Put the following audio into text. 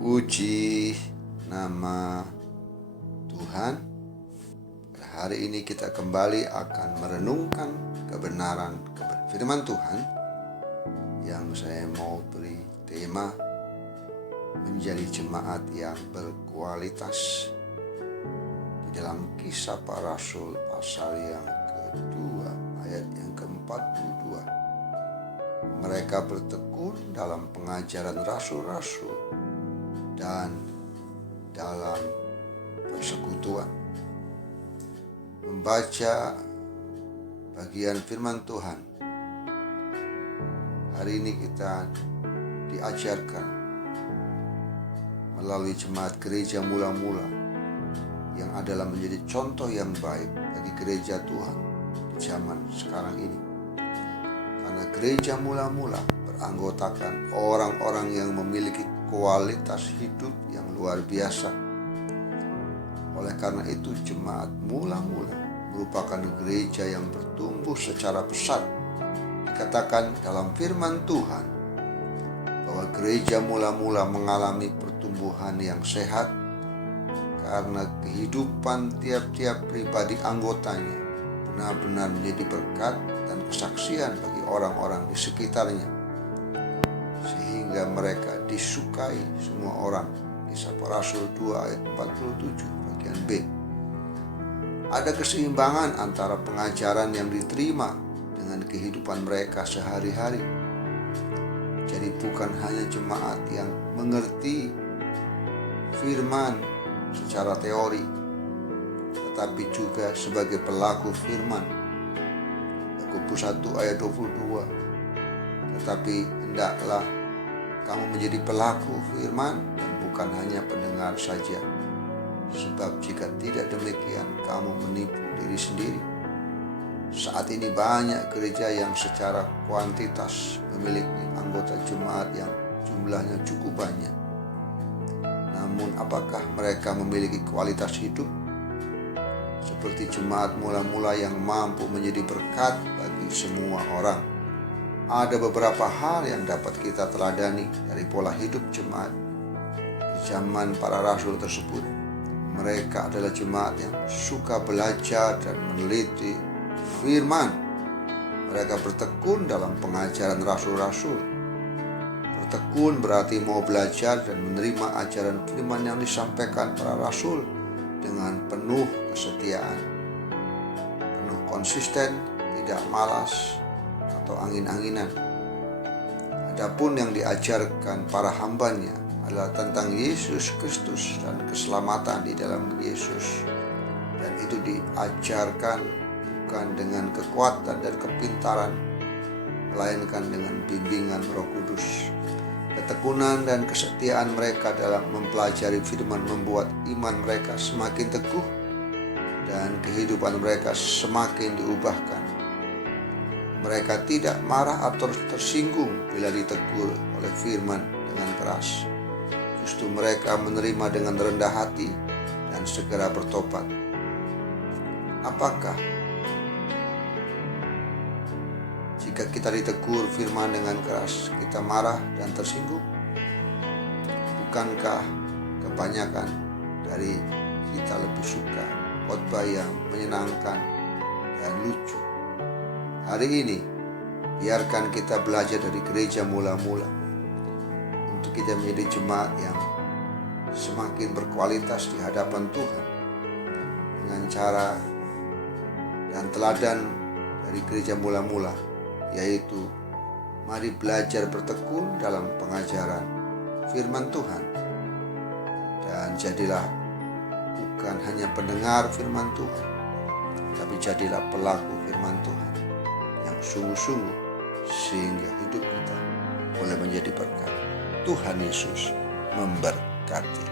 Terpuji nama Tuhan. Hari ini kita kembali akan merenungkan kebenaran firman Tuhan yang saya mau beri tema menjadi jemaat yang berkualitas di dalam Kisah Para Rasul pasal yang kedua ayat yang ke-42. Mereka bertekun dalam pengajaran rasul-rasul dan dalam persekutuan. Membaca bagian firman Tuhan, hari ini kita diajarkan melalui jemaat gereja mula-mula yang adalah menjadi contoh yang baik bagi gereja Tuhan di zaman sekarang ini. Karena gereja mula-mula beranggotakan orang-orang yang memiliki kualitas hidup yang luar biasa. Oleh karena itu, jemaat mula-mula merupakan gereja yang bertumbuh secara pesat. Dikatakan dalam firman Tuhan bahwa gereja mula-mula mengalami pertumbuhan yang sehat karena kehidupan tiap-tiap pribadi anggotanya benar-benar menjadi berkat dan kesaksian bagi orang-orang di sekitarnya, sehingga mereka disukai semua orang. Kisah Para Rasul 2 ayat 47 bagian B. Ada keseimbangan antara pengajaran yang diterima dengan kehidupan mereka sehari-hari. Jadi bukan hanya jemaat yang mengerti firman secara teori, tetapi juga sebagai pelaku firman. Yakobus 1 ayat 22. Tetapi hendaklah kamu menjadi pelaku firman dan bukan hanya pendengar saja. Sebab jika tidak demikian, kamu menipu diri sendiri. Saat ini banyak gereja yang secara kuantitas memiliki anggota jemaat yang jumlahnya cukup banyak. Namun apakah mereka memiliki kualitas hidup seperti jemaat mula-mula yang mampu menjadi berkat bagi semua orang? Ada beberapa hal yang dapat kita teladani dari pola hidup jemaat di zaman para rasul tersebut. Mereka adalah jemaat yang suka belajar dan meneliti firman. Mereka bertekun dalam pengajaran rasul-rasul. Bertekun berarti mau belajar dan menerima ajaran firman yang disampaikan para rasul dengan penuh kesetiaan, penuh konsisten, tidak malas atau angin-anginan. Adapun yang diajarkan para hambanya adalah tentang Yesus Kristus dan keselamatan di dalam Yesus. Dan itu diajarkan bukan dengan kekuatan dan kepintaran, melainkan dengan bimbingan Roh Kudus. Ketekunan dan kesetiaan mereka dalam mempelajari firman membuat iman mereka semakin teguh dan kehidupan mereka semakin diubahkan. Mereka tidak marah atau tersinggung bila ditegur oleh firman dengan keras. Justru mereka menerima dengan rendah hati dan segera bertobat. Apakah jika kita ditegur firman dengan keras, kita marah dan tersinggung? Bukankah kebanyakan dari kita lebih suka khotbah yang menyenangkan dan lucu? Hari ini, biarkan kita belajar dari gereja mula-mula untuk kita menjadi jemaat yang semakin berkualitas di hadapan Tuhan dengan cara dan teladan dari gereja mula-mula, yaitu mari belajar bertekun dalam pengajaran firman Tuhan, dan jadilah bukan hanya pendengar firman Tuhan, tapi jadilah pelaku firman Tuhan yang sungguh-sungguh, sehingga hidup kita boleh menjadi berkat. Tuhan Yesus memberkati.